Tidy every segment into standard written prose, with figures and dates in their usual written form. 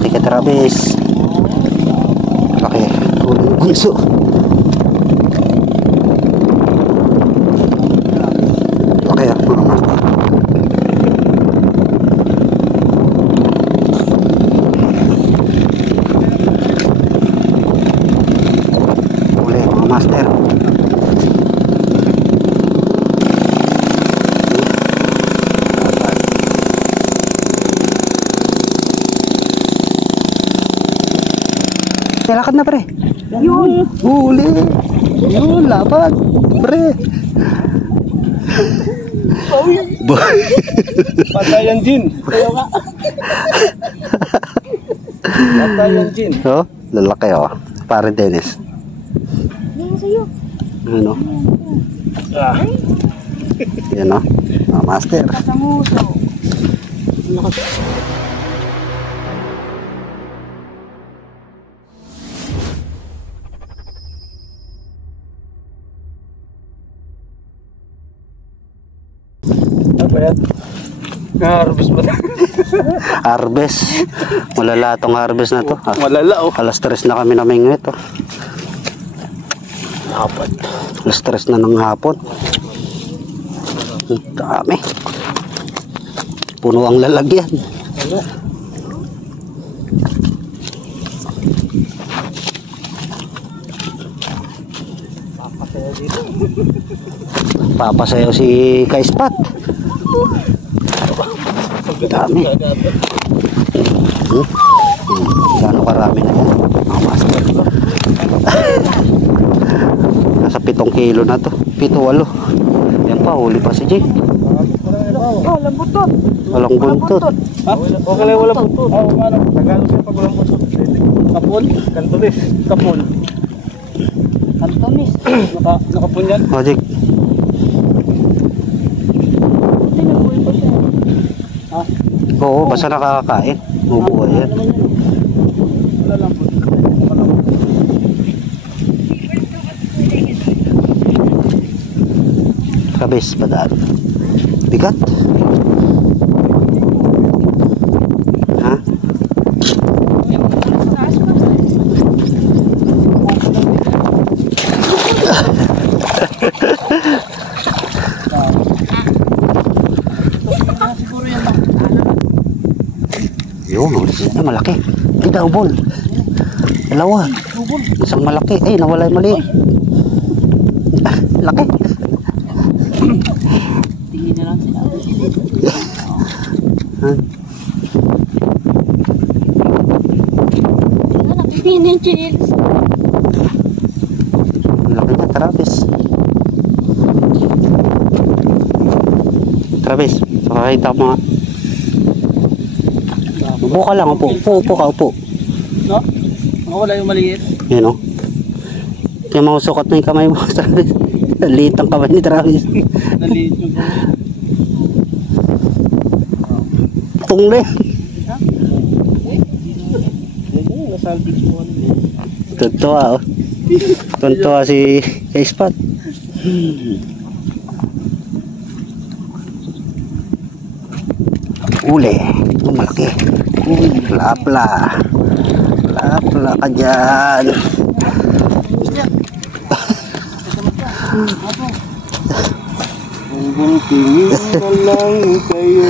Laki ka, Travis. Laki. Uling bunso. Laki ah, mga master. Uli, mga master. Lakad na, pre. Yun. Huli. Yun, lapad. Pre. Patayan din. Kaya nga. Patayan din. Oh, lalaki oh. Pare Dennis. Ano? Yan oh. Ah, master. Ano ba yan? Harvest ba? Harvest. Malala tong harvest na to. Malala oh. Alas 3 na kami namingwit oh. Dapat. Alas 3 na ng hapon. Ang dami. Puno ang lalagyan. Papasayaw si Kaispat. Dami. Gano'ng karami na yan, mga master. Nasa 7 kilo na to. 7-8. Yan pa, huli pa si Jake. Walang butot. Walang buntot. Ha? Okay lang, wala buntot. Oo, ano? Tagalog siya pag walang buntot. Kapon? Kantonis. Kapon. Kantonis. Nakapon yan? O Jake. Tinabuhay ko siya. Ha? Oo, basta nakakakain. Mabuhay yan. Wala lang buntot. Kabis, padaan. Bigat. Ha? Yun, ay malaki. Ay, daubol. Dalawa. Isang malaki. Ay, nawala yung maliit. Laki. Tingin na lang sila. Tingin yung chills. Laki na, Travis. Travis, pakakita mo nga. Upo ka lang, upo. Upo ka, upo. No? Wala yung maliit. Yan o. Kaya mausukat na yung kamay mo, Travis. Liit ang kamay ni Travis. Naliit yung kamay. Tungle. Nasalvage mo. Tuntua o. Tuntua si Kaispat. Uli. Ito malaki. Lapla. Lapla ka dyan. Hanggang tingin na lang kayo.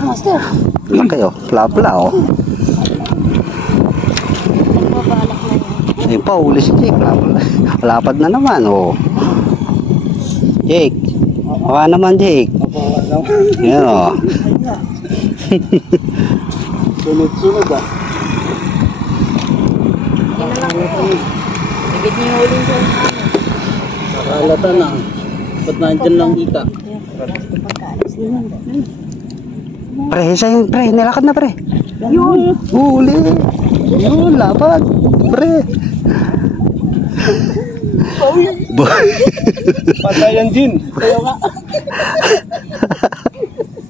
Master. Laki o. Lapla o. Nagbabalak na yan. Ayun pa, uli si Jake. Lapad na naman o. Jake. Baka naman Jake. Yan o. Sunod-sunod ah. Yan na lang ito. Higit niyo yung uling dyan. Nakalata na. Ba't nandyan lang ika? Pre, sa'yo, pre. Nilakad na, pre. Yun. Huli. Yun, lapad. Pre. Patayan din. Kaya nga.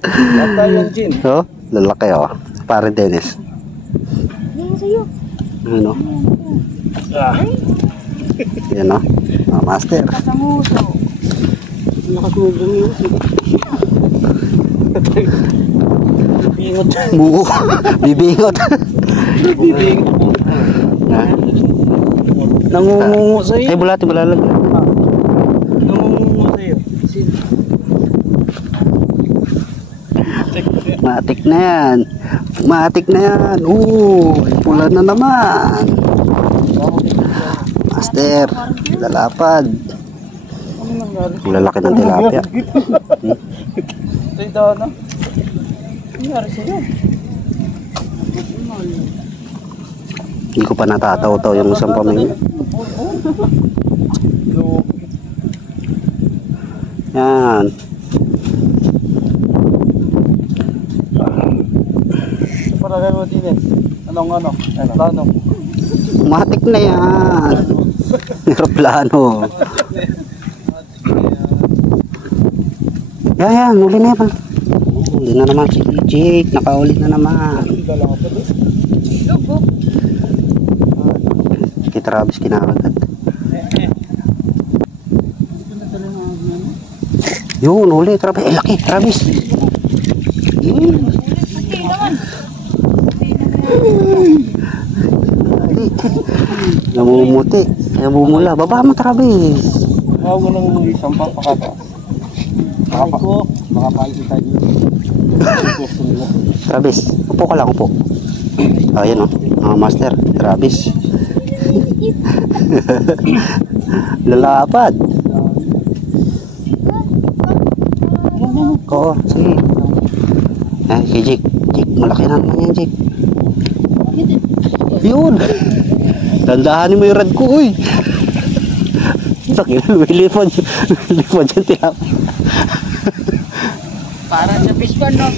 Patayan din. Oh, lalaki oh. Pare Dennis. Yan sa'yo. Ano? Yan oh. Ah, master. Kasanguso. Nakasubong yun. Bibingot. Buo. Bibingot. Bibingot po. Ha? Nangungungo sa'yo. Ay, bulati, bulalag. Nangungungo sa'yo. Matik na yan. Matik na yan. Pula na naman. Master, lalapad. Ang lalaki ng tilapia. Ito yung daw, no? Nangyari sa'yo. Hindi ko pa natataw-taw yung isang pamilya. Yan. Paragal mo din eh. Anong? Plano? Matik na yan. Aeroplano. Yan. Huli na yan. Huli na naman si Jake. Nakauli na naman. Lugbo. Si Travis kinakagat. Yun, huli. Travis. Laki. Travis. Hindi naman. Namumuti. Namumula. Baba mo, Travis. Huwag mo nang isang papakata. Baka palitin tayo dito. Travis, upo ka lang, upo. Ayan o, mga master. Travis. Lalapad. Oo, sige. Eh, kay Jake. Jake, malaki na naman yan, Jake. Yun. Dandahanin mo yung rad ko, uy. Sakit, lumilipad yung tilapia. Parang sa fishpan, no?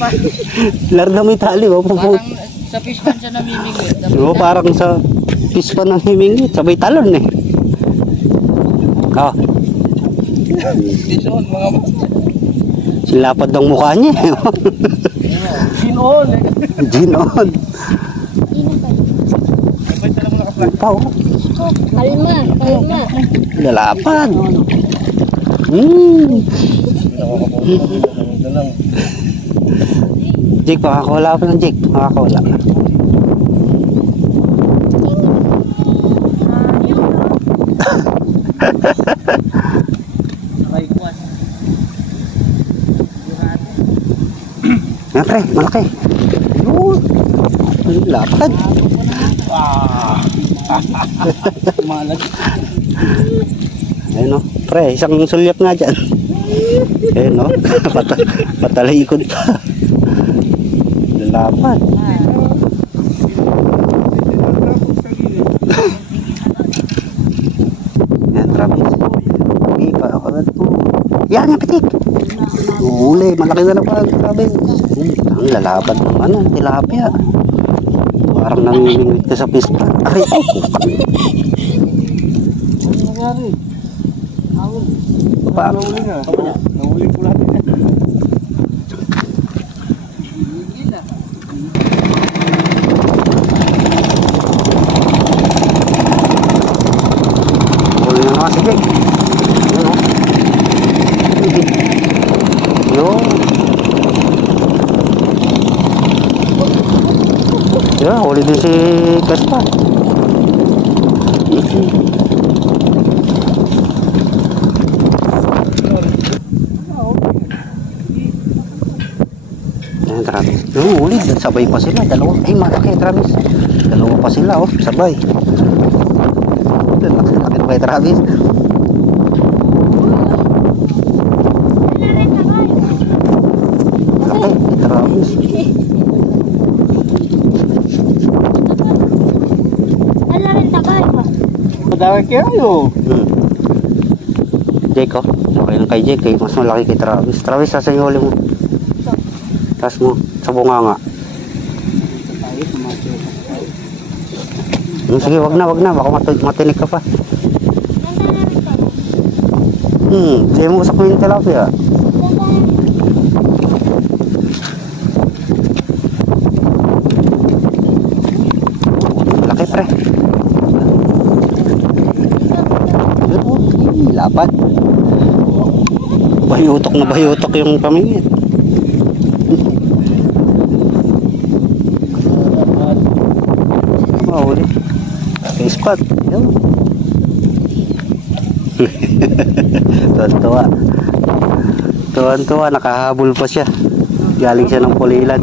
Larga mo yung tali, oh. Parang sa fishpan siya namimigit. Oo, parang sa pispa ng himingit. Sabay talon eh. Tison, mga master. Silapad ng mukha niya. Ginon. Gin on. Sabay talaga mo naka-flash. Pa, oh. Kalma. Lalapad. Jake, makakawala pa ng Jake. Makakawala. Yan, pre. Malaki. Yun. Lapad. Malag. Ayun o. Pre, isang sulyap nga dyan. Ayun o. Patalikod pa. Lalapad. Yan, Travis. Okay, pa ako na ito. Yan, yung pitik. Uli, malaki na naman, Travis. Ang lalapad naman, tilapia. Parang namimingwit ka sa pista. Aray, Nangyari. pa. Nahuli na. Nahuli ko lahat. Huli na naman si Jake. Yun o. Yun. Yun, huli din si Kaspa. Ayan, Travis. Yung huli, sabay pa sila. Dalawa. Ay, malaki, Travis. Dalawa pa sila, oh. Sabay. Laki na kay Travis. Laki, kay Travis. Madami kayo. Jake, oh. Okay lang kay Jake, mas malaki kay Travis. Travis, saan yung huli mo? Taas mo, sa bunganga. Sige, wag na. Baka matinig ka pa. Sige mo sa yung tilapia. Malaki, pre. Lapad. Bayutok na bayutok yung pamingit. Lapat. Yun. Tuwan-tuwa. Tuwan-tuwa, nakahabol pa siya. Galing siya ng Pulilan.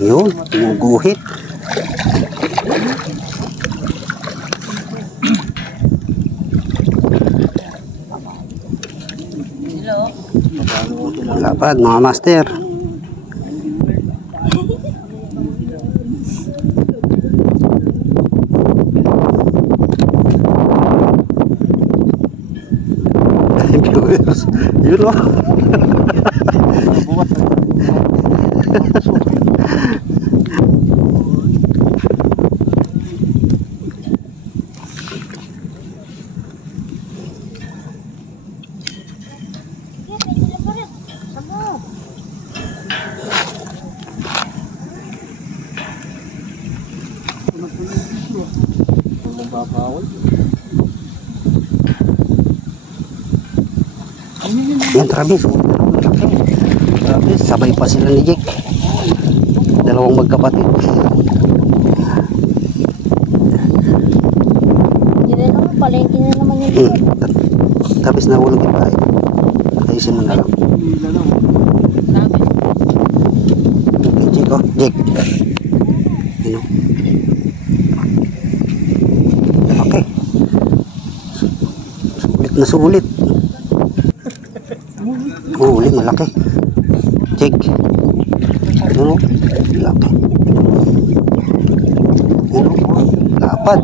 Yun, tumuguhit. Lapat mga master. Viewers, yun o. Yan, Travis. Travis, sabay pa sila ni Jake. Dalawang magkapatid. Hindi naman, palengke na naman yun. Travis, nahulog yung tayo. Ayusin mo na lang. Jake, oh. Jake. Ano? Okay. Sulit na sulit. Oh, uli, malaki. Check. Ano? Laki. Ano? Dapat.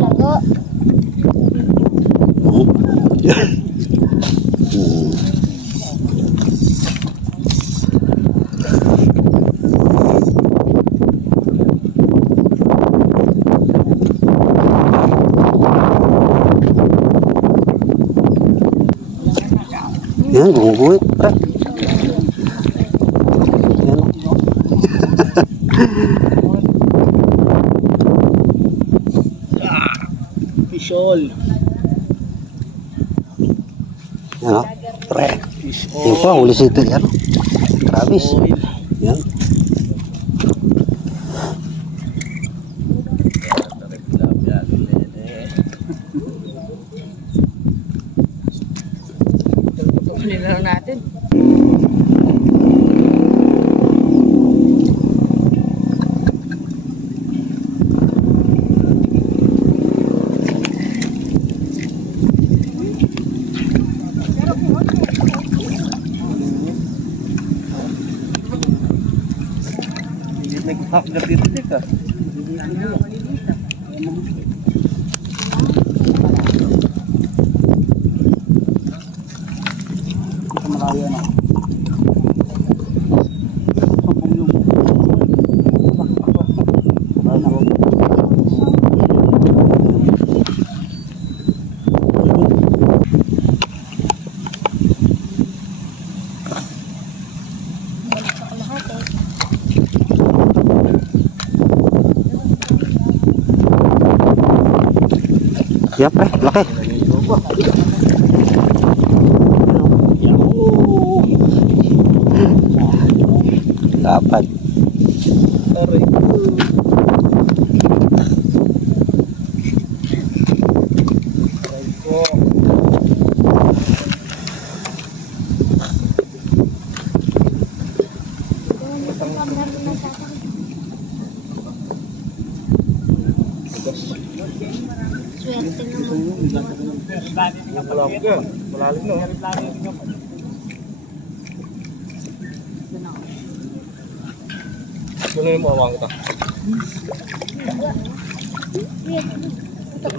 Yan, gumuguhit, pre. Yan. Fishol. Yan, o. Pre. Yan po, huli si ito. Yan. Travis. Yan. Nilaro natin. Hindi nag-hapner dito dito. Malayo na. Yan, pre. Laki. Dapat. Sorry. Swerte naman. Malalim no. Ano yung mawawang ito? Tatlo.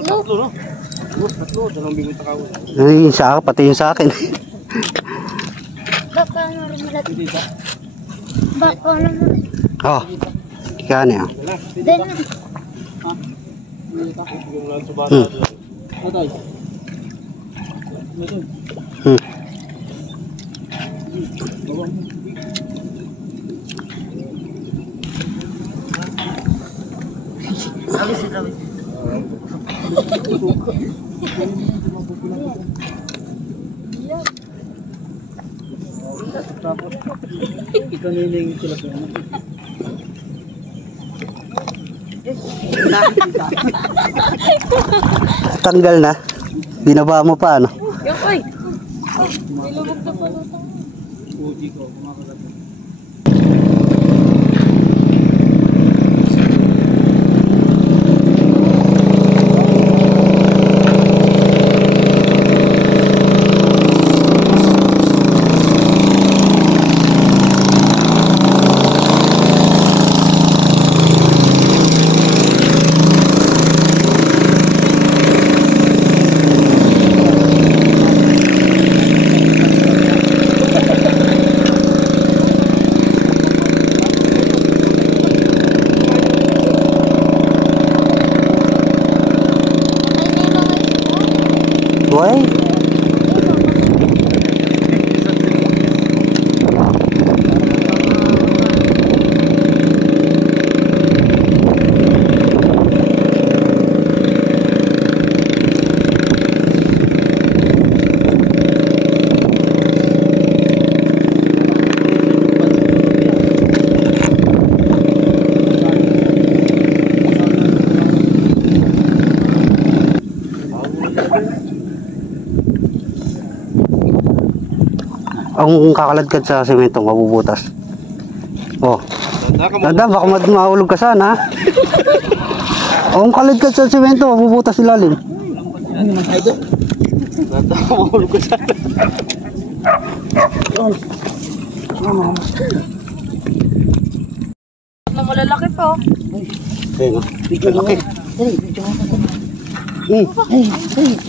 Tatlo no? Tatlo, dalawang bingon sa kawin. Yung sa akin, pati yung sa akin. Baka ano rin nila. Baka ano rin. Oh. Ika niya. Then, Yung lang sa bata dyan. Atay. Tapos, ikaw nining sila po. Tanggal na. Binaba mo pa, ano? Yung, oy! Nilubog na pa ito. Uji ko, kumakagat. Boy. Ang kakaladkad sa semento, mabubutas. Oh. Tanda, baka mahulog ka sana. Ang kaladkad sa semento, mabubutas ilalim. Tanda, mahulog ka sana. Na malalaki po. Okay, no? Malaki.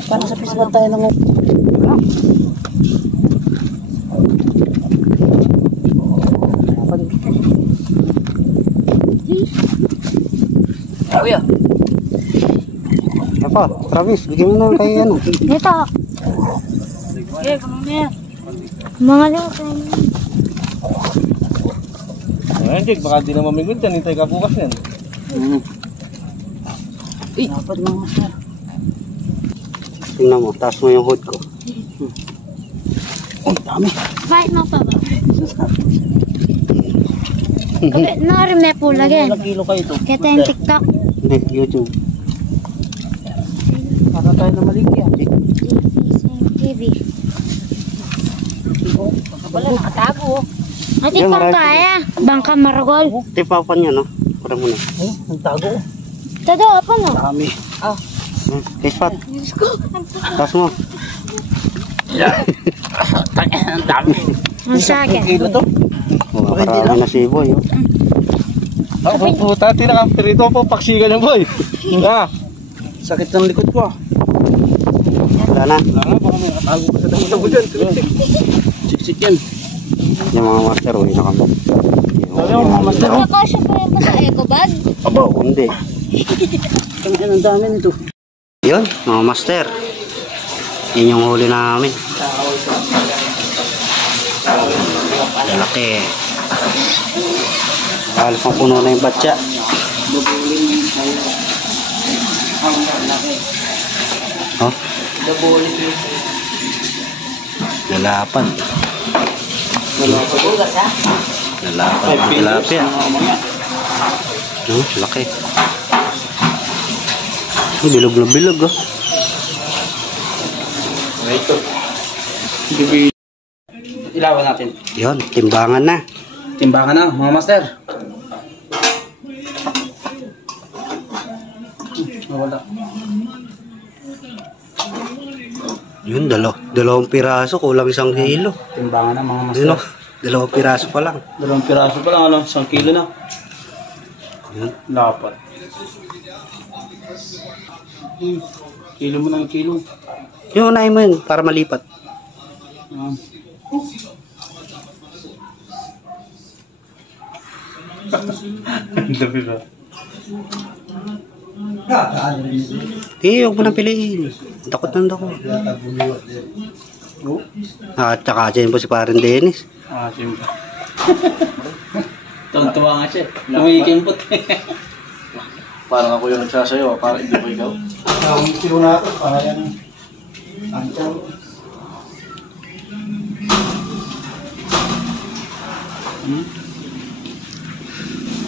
Para sa pisngan tayo ng... Kuya. Yan pa, Travis, bigyan mo na kay ano. Ito. Okay, kumang na yan. Mga lang kayo. Ayan, Jake, baka di na mamigod yan. Hintay ka bukas yan. Dapat mga sir. Tingnan mo, taas mo yung hood ko. Ay, dami. Bakit na pa ba? Okay, narin may po lagi. Ilang kilo kayo ito? Kita yung TikTok. Hindi, YouTube. Para tayo na maligya. TV. Wala, nakatago. Ate Yan, pang marami. kaya. Bangka maragol. Tipapan niya, no? Para mo na. Nagtago. Tado, apa mo? Dami. Kay Spot. Taas mo. Ang dami. Ang sakin. Kilo to? Marami na si Boy. Oh. Ako po, tati na kang perito po. Paksigan ng boy. Ah. Sakit ng likod ko. Wala na. Wala nga, baka may nakatago ka sa damo mo dyan. Siksik yan. Yung mga master, uwi na kami. Sabi mo, mga master. Nakasya pa rin ba sa eco bag? Aba, hindi. Ang dami nito. Yun, mga master. Yan yung huli namin. Laki. Halos pang puno na yung batya. Oh? Lalapan. Lalapan ng tilapia. Laki. Bilog na bilog, oh. Ilawan natin. Yun, timbangan na. Timbangan na, mga master. Wala. Yun, dalawang piraso, kulang 1 kilo. Timbangan na, mga Yun, oh, dalawang piraso pa lang. 2 piraso pa lang, ano? 1 kilo na. Yun. Dapat. Kilo mo ng kilo. Yung unahin mo yun, para malipat. Huwag mo nang piliin. Takot ng dako. At saka dyan po si Parin Dennis. Siyempre. Tuwa nga siya. Umikimpot. Parang ako yung nagsasayo, parang hindi mo ikaw. Ang kilo na ito, para yan. Ang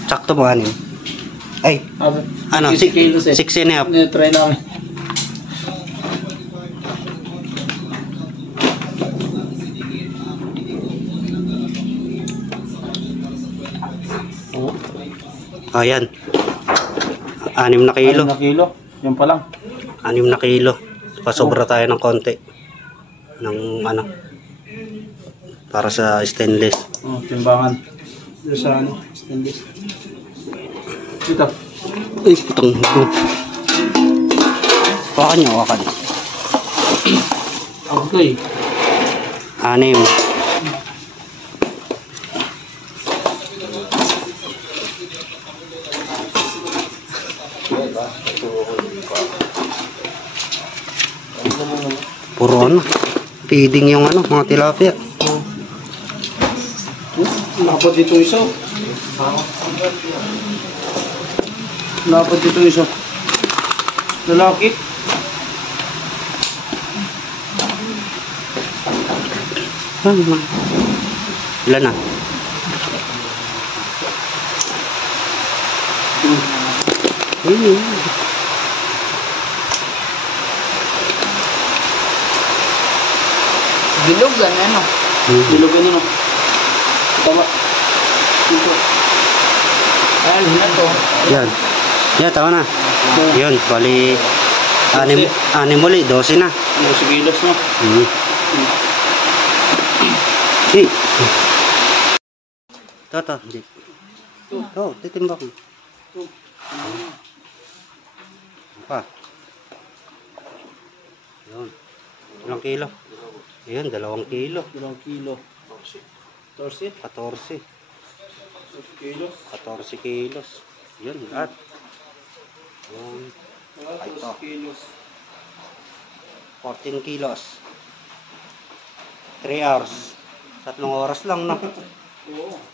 Sakto ba 6? Ay, ano, 6 kilos 6.5. Try namin. Ayan. 6 na kilo. 6 na kilo. Yan pa lang. 6 na kilo. Pasobra tayo ng konti. Ng ano. Para sa stainless. Timbangan. Doon sa ano, stainless. Dito. Ay, putang ito. Wakan nyo, wakan. Okay. 6. Puro ano, feeding yung ano, mga tilapia. Napad dito isa. Napad dito isa. Lalaki. Ilan na? Bilugan, ano? Bilugan yun. Tama. Dito. Ayan, na to. Yan. Yan, tama na. Yun, bali 6 muli, 12 na. 12 kilos na. Hey. Toto, hindi. Oh, titimbak mo. Pa. Yun. Ilang kilo? Ayan, 2 kilo. 2 kilo. 14? 14. 12 kilos. 14 kilos. Yun, lahat. Yun. 12 kilos. 14 kilos. 3 hours. 3 oras lang, no? Oo.